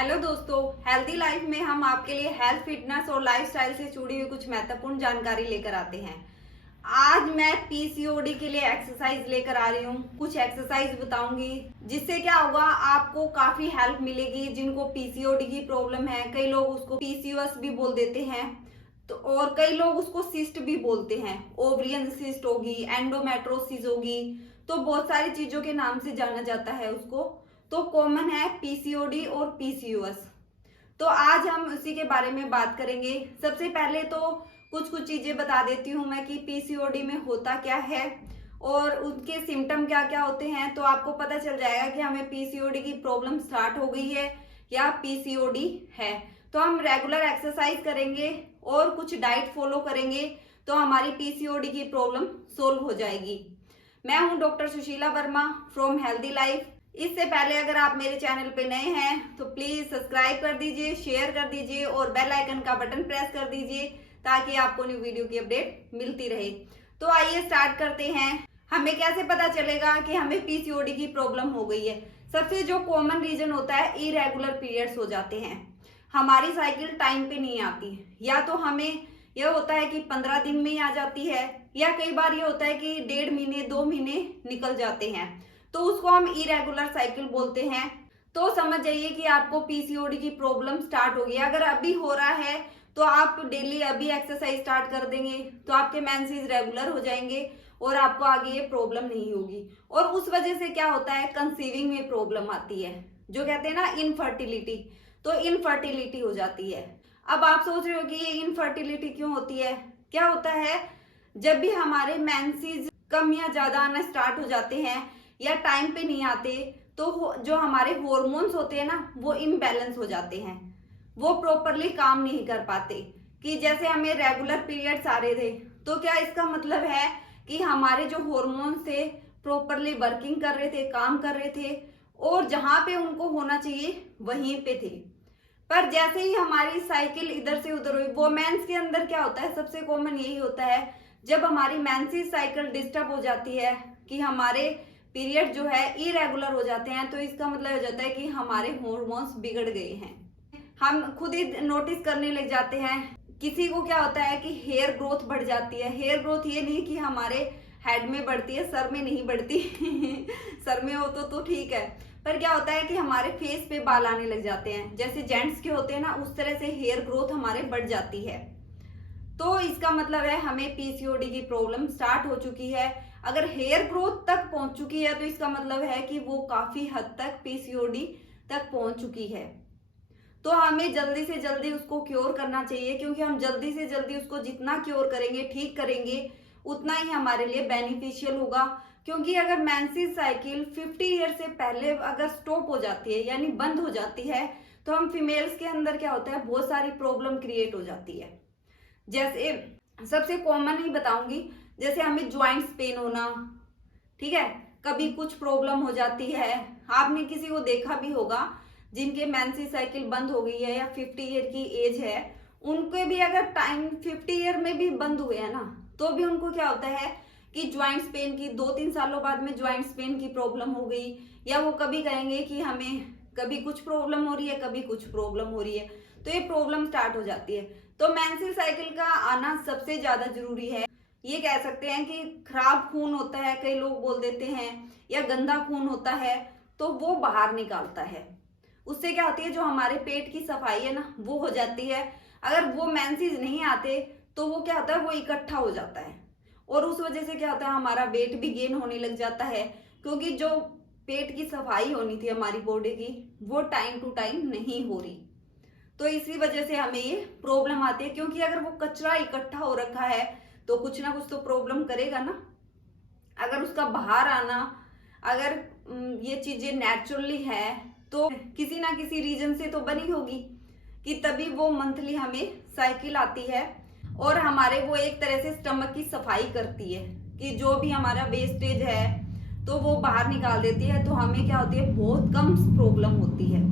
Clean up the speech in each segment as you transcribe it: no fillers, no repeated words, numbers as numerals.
Hello दोस्तों, healthy life में हम आपके लिए हेल्थ, फिटनेस और लाइफस्टाइल से जुड़ी हुई कुछ महत्वपूर्ण जानकारी लेकर आते हैं। आज मैं पीसीओडी के लिए एक्सरसाइज लेकर आ रही हूँ। कुछ एक्सरसाइज बताऊंगी जिससे क्या होगा, आपको काफी हेल्प मिलेगी। जिनको पीसीओडी की प्रॉब्लम है, कई लोग उसको पीसीओएस भी बोल देते हैं, तो और कई लोग उसको सिस्ट भी बोलते हैं। ओवरियन सिस्ट होगी, एंडोमेट्रोसिस होगी, तो बहुत सारी चीजों के नाम से जाना जाता है उसको। तो कॉमन है पीसीओडी और पीसीओएस। तो आज हम उसी के बारे में बात करेंगे। सबसे पहले तो कुछ चीजें बता देती हूँ मैं कि पीसीओडी में होता क्या है और उनके सिम्टम क्या क्या होते हैं। तो आपको पता चल जाएगा कि हमें पीसीओडी की प्रॉब्लम स्टार्ट हो गई है या पीसीओडी है। तो हम रेगुलर एक्सरसाइज करेंगे और कुछ डाइट फॉलो करेंगे तो हमारी पीसीओडी की प्रॉब्लम सोल्व हो जाएगी। मैं हूं doctor Sushila Verma from healthy life. इससे पहले अगर आप मेरे चैनल पे नए हैं तो प्लीज सब्सक्राइब कर दीजिए, शेयर कर दीजिए और बेल आइकन का बटन प्रेस कर दीजिए ताकि आपको न्यू वीडियो की अपडेट मिलती रहे। तो आइए स्टार्ट करते हैं। हमें कैसे पता चलेगा कि हमें पीसीओडी की प्रॉब्लम हो गई है? सबसे जो कॉमन रीजन होता है, इरेगुलर पीरियड्स हो जाते हैं। हमारी साइकिल टाइम पे नहीं आती, या तो हमें यह होता है कि 15 दिन में ही आ जाती है, या कई बार ये होता है कि 1.5 महीने 2 महीने निकल जाते हैं, तो उसको हम इरेगुलर साइकिल बोलते हैं। तो समझ जाइए कि आपको पीसीओडी की प्रॉब्लम स्टार्ट हो गई। अगर अभी हो रहा है तो आप डेली अभी एक्सरसाइज स्टार्ट कर देंगे तो आपके मेंसेस रेगुलर हो जाएंगे और आपको आगे ये प्रॉब्लम नहीं होगी। और उस वजह से क्या होता है, कंसीविंग में प्रॉब्लम आती है, जो कहते हैं ना इनफर्टिलिटी। तो इनफर्टिलिटी हो जाती है। अब आप सोच रहे हो कि ये इनफर्टिलिटी क्यों होती है? क्या होता है, जब भी हमारे मेंसेस कम या ज्यादा आना स्टार्ट हो जाते हैं या टाइम पे नहीं आते, तो जो हमारे हॉर्मोन्स होते हैं ना, वो इम्बैलेंस हो जाते हैं, वो प्रॉपरली काम नहीं कर पाते। कि जैसे हमें रेगुलर पीरियड्स आ रहे थे, तो क्या इसका मतलब है कि हमारे जो हॉर्मोन्स थे प्रॉपरली वर्किंग कर रहे थे, काम कर रहे थे, और जहां पे उनको होना चाहिए वहीं पे थे। पर जैसे ही हमारी साइकिल इधर से उधर हुई, वोमेन्स के अंदर क्या होता है, सबसे कॉमन यही होता है, जब हमारी मेंसेस साइकिल डिस्टर्ब हो जाती है कि हमारे पीरियड जो है इरेगुलर हो जाते हैं, तो इसका मतलब हो जाता है कि हमारे हॉर्मोन्स बिगड़ गए हैं। हम खुद ही नोटिस करने लग जाते हैं। किसी को क्या होता है कि हेयर ग्रोथ बढ़ जाती है। हेयर ग्रोथ ये नहीं कि हमारे हेड में बढ़ती है, सर में नहीं बढ़ती सर में हो तो ठीक है, पर क्या होता है कि हमारे फेस पे बाल आने लग जाते हैं। जैसे जेंट्स के होते हैं ना, उस तरह से हेयर ग्रोथ हमारे बढ़ जाती है। तो इसका मतलब है हमें पीसीओडी की प्रॉब्लम स्टार्ट हो चुकी है। अगर हेयर ग्रोथ तक पहुंच चुकी है तो इसका मतलब है कि वो काफी हद तक पीसीओडी तक पहुंच चुकी है। तो हमें जल्दी से जल्दी उसको क्योर करना चाहिए, क्योंकि हम जल्दी से जल्दी उसको जितना क्योर करेंगे, ठीक करेंगे, उतना ही हमारे लिए बेनिफिशियल होगा। क्योंकि अगर मेंसेस साइकिल 50 ईयर से पहले अगर स्टॉप हो जाती है, यानी बंद हो जाती है, तो हम फीमेल्स के अंदर क्या होता है, बहुत सारी प्रॉब्लम क्रिएट हो जाती है। जैसे सबसे कॉमन ही बताऊंगी, जैसे हमें ज्वाइंट्स पेन होना, ठीक है, कभी कुछ प्रॉब्लम हो जाती है। आपने किसी को देखा भी होगा जिनके मेंसेस साइकिल बंद हो गई है या 50 ईयर की एज है, उनके भी अगर टाइम 50 ईयर में भी बंद हुए हैं ना, तो भी उनको क्या होता है कि ज्वाइंट्स पेन की 2-3 सालों बाद में ज्वाइंट्स पेन की प्रॉब्लम हो गई, या वो कभी कहेंगे कि हमें कभी कुछ प्रॉब्लम हो रही है, कभी कुछ प्रॉब्लम हो रही है, तो ये प्रॉब्लम स्टार्ट हो जाती है। तो मेंसेस साइकिल का आना सबसे ज्यादा जरूरी है। ये कह सकते हैं कि खराब खून होता है, कई लोग बोल देते हैं, या गंदा खून होता है, तो वो बाहर निकालता है। उससे क्या होती है, जो हमारे पेट की सफाई है ना, वो हो जाती है। अगर वो मेंसेस नहीं आते तो वो क्या होता है, वो इकट्ठा हो जाता है, और उस वजह से क्या होता है, हमारा वेट भी गेन होने लग जाता है। क्योंकि जो पेट की सफाई होनी थी हमारी बॉडी की, वो टाइम टू टाइम नहीं हो रही, तो इसी वजह से हमें ये प्रॉब्लम आती है। क्योंकि अगर वो कचरा इकट्ठा हो रखा है तो कुछ ना कुछ तो प्रॉब्लम करेगा ना। अगर उसका बाहर आना, अगर ये चीजें नेचुरली है, तो किसी ना किसी रीजन से तो बनी होगी, कि तभी वो मंथली हमें साइकिल आती है, और हमारे वो एक तरह से स्टमक की सफाई करती है कि जो भी हमारा वेस्टेज है तो वो बाहर निकाल देती है। तो हमें क्या होती है, बहुत कम प्रॉब्लम होती है।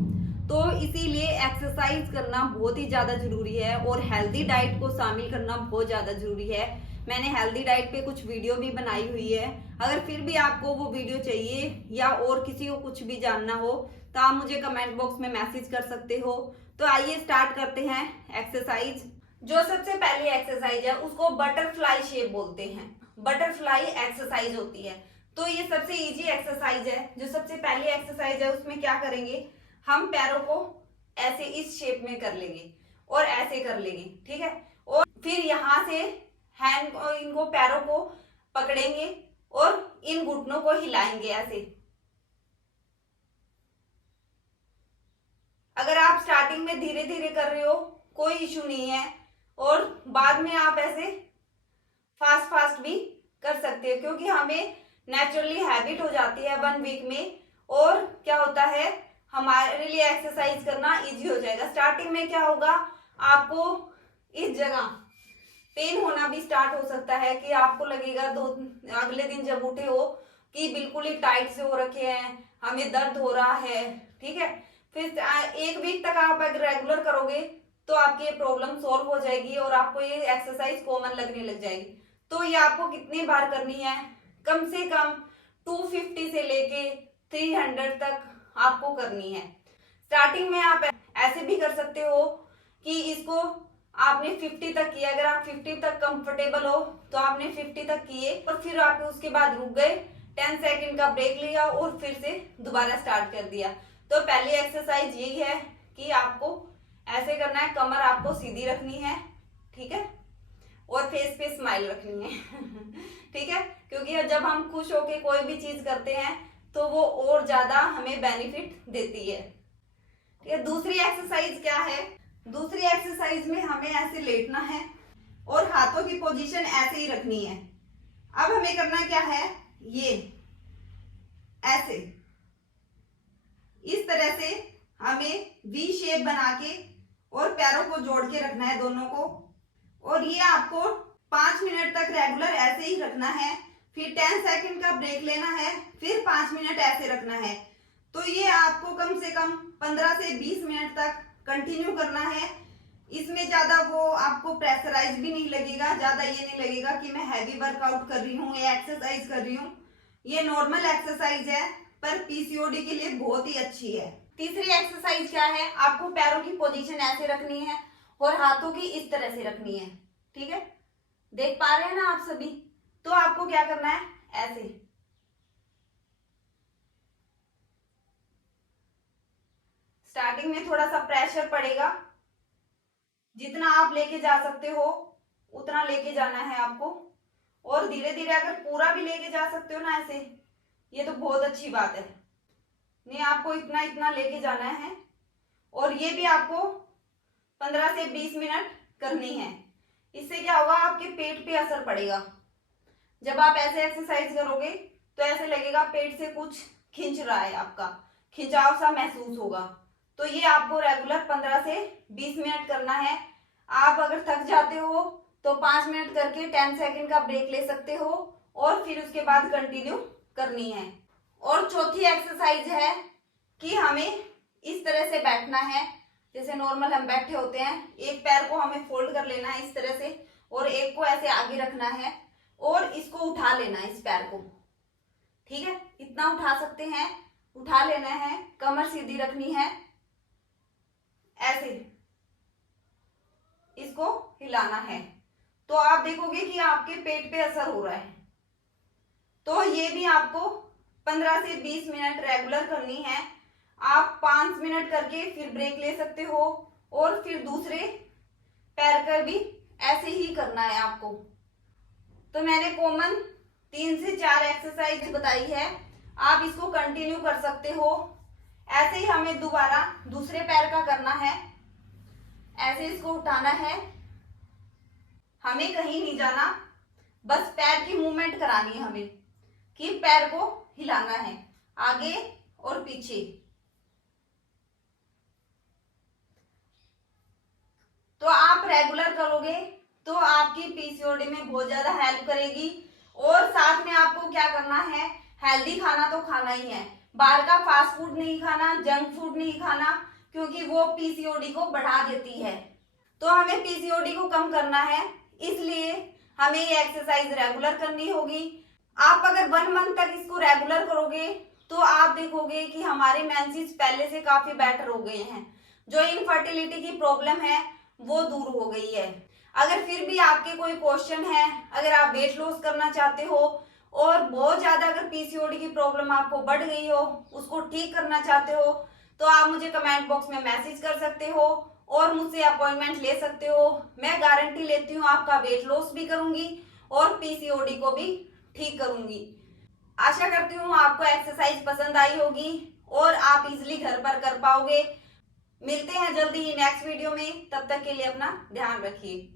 तो इसीलिए एक्सरसाइज करना बहुत ही ज्यादा जरूरी है, और हेल्दी डाइट को शामिल करना बहुत ज्यादा जरूरी है। मैंने हेल्दी डाइट पे कुछ वीडियो भी बनाई हुई है। अगर फिर भी आपको वो वीडियो चाहिए या और किसी को कुछ भी जानना हो तो आप मुझे कमेंट बॉक्स में मैसेज कर सकते हो। तो आइए स्टार्ट करते हैं एक्सरसाइज। जो सबसे पहली एक्सरसाइज है उसको बटरफ्लाई शेप बोलते हैं, बटरफ्लाई एक्सरसाइज होती है। तो ये सबसे इजी एक्सरसाइज है। जो सबसे पहली एक्सरसाइज है उसमें क्या करेंगे, हम पैरों को ऐसे इस शेप में कर लेंगे और ऐसे कर लेंगे, ठीक है। और फिर यहाँ से हैंड इनको पैरों को पकड़ेंगे और इन घुटनों को हिलाएंगे ऐसे। अगर आप स्टार्टिंग में धीरे धीरे कर रहे हो कोई इशू नहीं है, और बाद में आप ऐसे फास्ट फास्ट भी कर सकते हो, क्योंकि हमें नेचुरली हैबिट हो जाती है 1 वीक में। और क्या होता है, हमारे लिए एक्सरसाइज करना इजी हो जाएगा। स्टार्टिंग में क्या होगा, आपको इस जगह पेन होना भी स्टार्ट हो सकता है कि आपको लगेगा अगले दिन जब उठे हो कि बिल्कुल ही टाइट से हो रखे हैं, हमें दर्द हो रहा है, ठीक है। फिर 1 वीक तक आप अगर रेगुलर करोगे तो आपकी ये प्रॉब्लम सॉल्व हो जाएगी और आपको ये एक्सरसाइज कॉमन लगने लग जाएगी। तो ये आपको कितनी बार करनी है, कम से कम 250 से लेके 300 तक आपको करनी है। स्टार्टिंग में आप ऐसे भी कर सकते हो कि इसको आपने 50 तक किया, अगर आप 50 तक कंफर्टेबल हो तो आपने 50 तक किए और फिर आप उसके बाद रुक गए, 10 सेकंड का ब्रेक लिया और फिर से दोबारा स्टार्ट कर दिया। तो पहली एक्सरसाइज यही है कि आपको ऐसे करना है, कमर आपको सीधी रखनी है, ठीक है, और फेस पे स्माइल रखनी है ठीक है, क्योंकि जब हम खुश होके कोई भी चीज करते हैं तो वो और ज्यादा हमें बेनिफिट देती है। ठीक है, दूसरी एक्सरसाइज क्या है, दूसरी एक्सरसाइज में हमें ऐसे लेटना है और हाथों की पोजीशन ऐसे ही रखनी है। अब हमें करना क्या है, ये ऐसे इस तरह से हमें वी शेप बना के और पैरों को जोड़ के रखना है दोनों को, और ये आपको 5 मिनट तक रेगुलर ऐसे ही रखना है। फिर 10 सेकंड का ब्रेक लेना है, फिर 5 मिनट ऐसे रखना है। तो ये आपको कम से कम 15 से 20 मिनट तक कंटिन्यू करना है। इसमें ज्यादा वो आपको प्रेशराइज भी नहीं लगेगा, ज्यादा ये नहीं लगेगा कि मैं हैवी वर्कआउट कर रही हूँ या एक्सरसाइज कर रही हूँ। ये नॉर्मल एक्सरसाइज है पर पीसीओडी के लिए बहुत ही अच्छी है। तीसरी एक्सरसाइज क्या है, आपको पैरों की पोजीशन ऐसे रखनी है और हाथों की इस तरह से रखनी है, ठीक है, देख पा रहे हैं ना आप सभी। तो आपको क्या करना है, ऐसे स्टार्टिंग में थोड़ा सा प्रेशर पड़ेगा, जितना आप लेके जा सकते हो उतना लेके जाना है आपको, और धीरे धीरे अगर पूरा भी लेके जा सकते हो ना ऐसे, ये तो बहुत अच्छी बात है। नहीं, आपको इतना इतना लेके जाना है, और ये भी आपको 15 से 20 मिनट करनी है। इससे क्या होगा, आपके पेट पे असर पड़ेगा। जब आप ऐसे एक्सरसाइज करोगे तो ऐसे लगेगा पेट से कुछ खींच रहा है, आपका खिंचाव सा महसूस होगा। तो ये आपको रेगुलर 15 से 20 मिनट करना है। आप अगर थक जाते हो तो 5 मिनट करके 10 सेकंड का ब्रेक ले सकते हो और फिर उसके बाद कंटिन्यू करनी है। और चौथी एक्सरसाइज है कि हमें इस तरह से बैठना है, जैसे नॉर्मल हम बैठे होते हैं। एक पैर को हमें फोल्ड कर लेना है इस तरह से और एक को ऐसे आगे रखना है और इसको उठा लेना है, इस पैर को, ठीक है, इतना उठा सकते हैं, उठा लेना है, कमर सीधी रखनी है, ऐसे इसको हिलाना है। तो आप देखोगे कि आपके पेट पे असर हो रहा है। तो ये भी आपको 15 से 20 मिनट रेगुलर करनी है। आप 5 मिनट करके फिर ब्रेक ले सकते हो और फिर दूसरे पैर का भी ऐसे ही करना है आपको। तो मैंने कॉमन 3 से 4 एक्सरसाइज बताई है, आप इसको कंटिन्यू कर सकते हो। ऐसे ही हमें दोबारा दूसरे पैर का करना है, ऐसे इसको उठाना है, हमें कहीं नहीं जाना, बस पैर की मूवमेंट करानी है हमें कि पैर को हिलाना है आगे और पीछे। तो आप रेगुलर करोगे तो आपकी पीसीओडी में बहुत ज्यादा हेल्प करेगी। और साथ में आपको क्या करना है, हेल्दी खाना तो खाना ही है, बाहर का फास्ट फूड नहीं खाना, जंक फूड नहीं खाना, क्योंकि वो पीसीओडी को बढ़ा देती है। तो हमें पीसीओडी को कम करना है, इसलिए हमें ये एक्सरसाइज रेगुलर करनी होगी। आप अगर 1 मंथ तक इसको रेगुलर करोगे तो आप देखोगे कि हमारे मेंसेस पहले से काफी बेटर हो गए हैं। जो इनफर्टिलिटी की प्रॉब्लम है वो दूर हो गई है। अगर फिर भी आपके कोई क्वेश्चन है, अगर आप वेट लॉस करना चाहते हो और बहुत ज्यादा अगर पीसीओडी की प्रॉब्लम आपको बढ़ गई हो, उसको ठीक करना चाहते हो, तो आप मुझे कमेंट बॉक्स में मैसेज कर सकते हो और मुझसे अपॉइंटमेंट ले सकते हो। मैं गारंटी लेती हूँ आपका वेट लॉस भी करूंगी और पीसीओडी को भी ठीक करूंगी। आशा करती हूँ आपको एक्सरसाइज पसंद आई होगी और आप इजिली घर पर कर पाओगे। मिलते हैं जल्दी ही नेक्स्ट वीडियो में, तब तक के लिए अपना ध्यान रखिए।